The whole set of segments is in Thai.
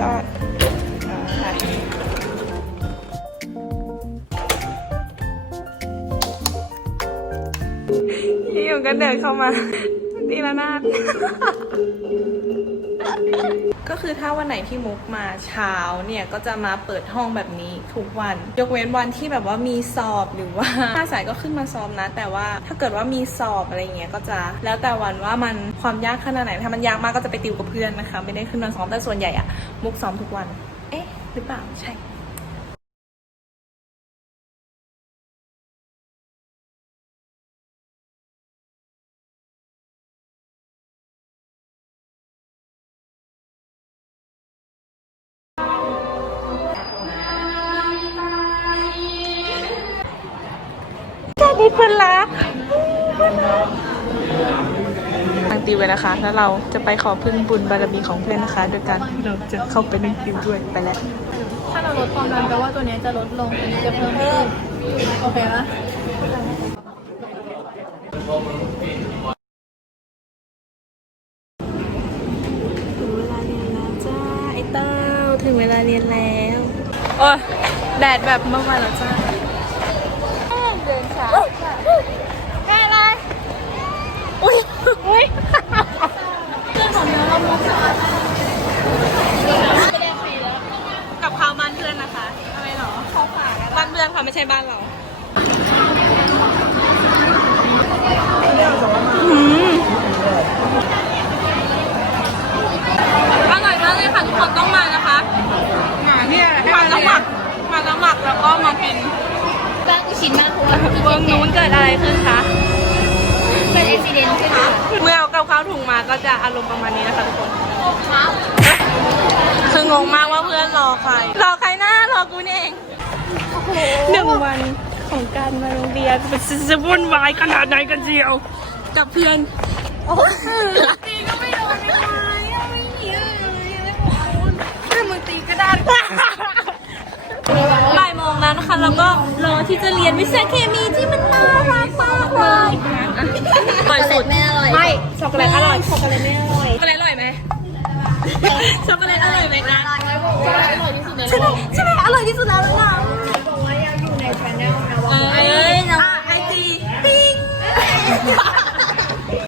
ก็ที่อยู่กันเดินเข้ามาดีละนาด ก็คือถ้าวันไหนที่มุกมาเช้าเนี่ยก็จะมาเปิดห้องแบบนี้ทุกวัน ยกเว้นวันที่แบบว่ามีสอบหรือว่าถ้าสายก็ขึ้นมาซ้อมนะ แต่ว่าถ้าเกิดว่ามีสอบอะไรเงี้ยก็จะแล้วแต่วันว่ามันความยากขนาดไหนถ้ามันยากมากก็จะไปติวกับเพื่อนนะคะ ไม่ได้ขึ้นมาซ้อมแต่ส่วนใหญ่อะมุกซ้อมทุกวัน เอ๊ะหรือเปล่าใช่ สวัสดีเพื่อนรักทางติวไว้นะคะ แล้วเราจะไปขอพึ่งบุญบารมีของเพื่อนนะคะโดยการที่เราจะเข้าไปในติวด้วยไปแล้ว ถ้าเราลดความดันแปลว่าตัวเนี้ยจะลดลงตัวนี้จะเพิ่มขึ้นโอเคปะถึงเวลาเรียนแล้วจ้าไอ้เต้าถึงเวลาเรียนแล้ว โอ้ยแดดแบบเมื่อวานแล้วจ้า ก็จะอารมณ์ประมาณนี้นะคะทุกคนครับคืองงมากว่าเพื่อนรอใคร รอใครหน้ารอกูนี่เองหนึ่งวันของการมาโรงเรียนมันจะวุ่นวายขนาดไหนกันเจียวกับเพื่อนตีก็ไม่โดนไม่ไหวอะไม่หนีเลยถ้ามึงตีก็ได้บ่ายโมงแล้วนะคะแล้วก็รอที่จะเรียนวิชาเคมีที่มันน่ารักมากเลยอร่อยสุดแม่ อร่อยไม่ช็อกโกแลตอร่อยช็อกโกแลตไม่อร่อยช็อกโกแลตอร่อยไหมช็อกโกแลตอร่อยไหมคะอร่อยที่สุดในโลใช่ไหมกใช่ไหมอร่อยที่สุดแล้วหรือเปล่าบอกว่าอยากอยู่ในชาแนลนะว่าเอ้ยนะไอจีปิ้ง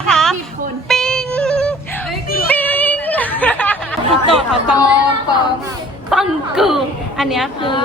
ค่ะปิ้งปิ้งโจทย์เขาต้องปองต้องกืออันเนี้ยคือ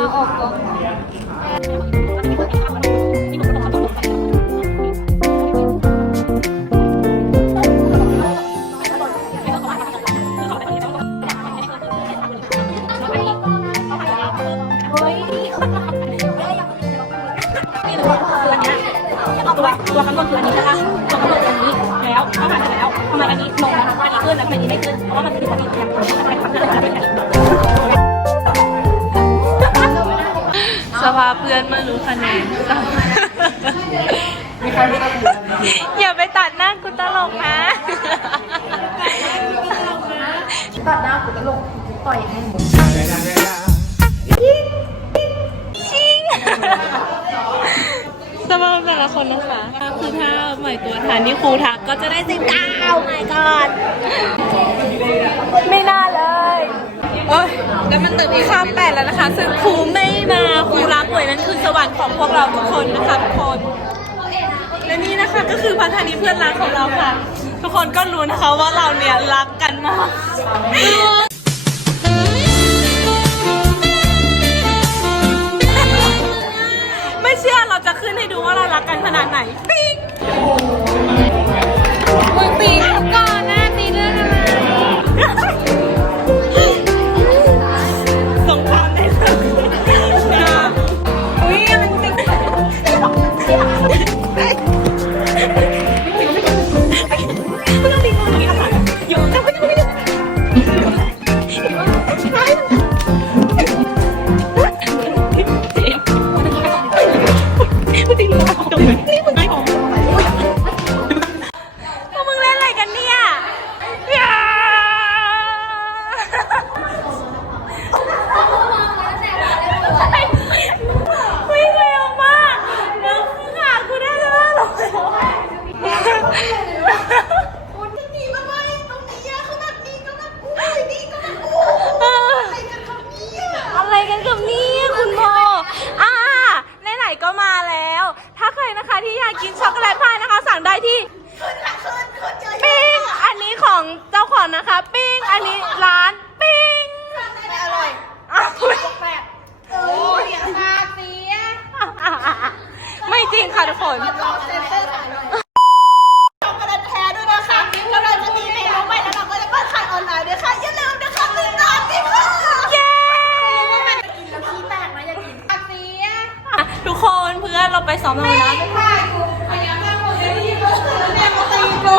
ขึ้นแล้วทำไมอันนี้ไม่ขึ้นเพราะว่ามันคืออันนี้ยังสภาเพื่อนมารู้คะแนนอย่าไปตัดหน้ากูตลกนะตัดหน้ากูตลกต่อยให้ชิง สภาพแต่ละคนนะคะคือถ้าใหม่ตัวฐานที่ครูทักก็จะได้สิบเก้าไม่กอดไม่น่าเลยโอ้ยแล้วมันตื่นอีกข้ามแปดแล้วนะคะ ซึ่งครูไม่มาครูรักหวยนั่นคือสวรรค์ของพวกเราทุกคนนะคะทุกคนและนี่นะคะก็คือพันธนิเพื่อนรักของเราค่ะ ทุกคนก็รู้นะคะว่าเราเนี่ยรักกันมาก ขนาดไหน ปิ๊งมึงตีก่อน กันกับเนี่ยคุณโมอ่าไหนๆก็มาแล้ว ถ้าใครนะคะที่อยากกินช็อกโกแลตพายนะคะ สั่งได้ที่ปิ้งอันนี้ของเจ้าของนะคะ ปิ้งอันนี้ร้านปิ้งอร่อยอะคุณโอ้าวไม่จริงค่ะทุกคน ทุกคนเพื่อนเราไปซ้อมแล้วนะค่ะกูพยายามมากหมดเลยที่กูแม่มาตีกู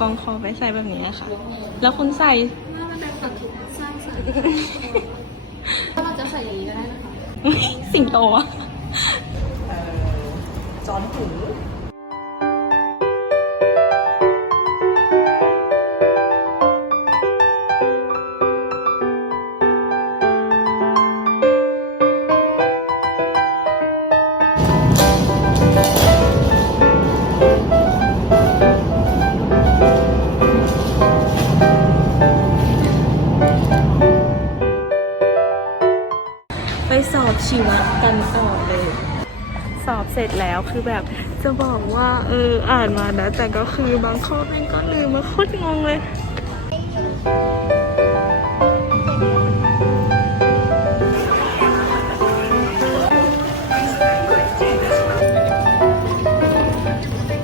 กองคอไปใส่แบบนี้ค่ะ แล้วคุณใส่ถ้าเราจะใส่อย่างนี้ก็ได้นะคะ สิงโตอะจอนหู กันต่อเลย สอบเสร็จแล้วคือแบบจะบอกว่าเอออ่านมานะ แต่ก็คือบางข้อแม่งก็ลืมมาโคตรงงเลย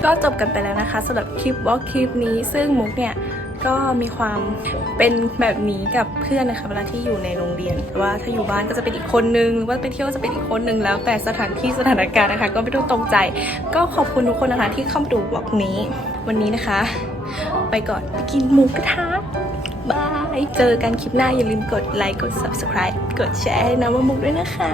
ก็จบกันไปแล้วนะคะสำหรับคลิปวอล์กคลิปนี้ซึ่งมุกเนี่ย ก็มีความเป็นแบบนี้กับเพื่อนนะคะเวลาที่อยู่ในโรงเรียนว่าถ้าอยู่บ้านก็จะเป็นอีกคนนึงหรือว่าไปเที่ยวก็จะเป็นอีกคนนึงแล้ว แต่สถานที่สถานการณ์นะคะ ก็ไม่ต้องตรงใจ ก็ขอบคุณทุกคนนะคะที่เข้ามาดูวอล์กนี้ วันนี้นะคะ ไปก่อนไปกินหมูกระทะบายเจอกันคลิปหน้าอย่าลืมกดไลค์กด subscribe กดแชร์ให้นะว่ามุกด้วยนะคะ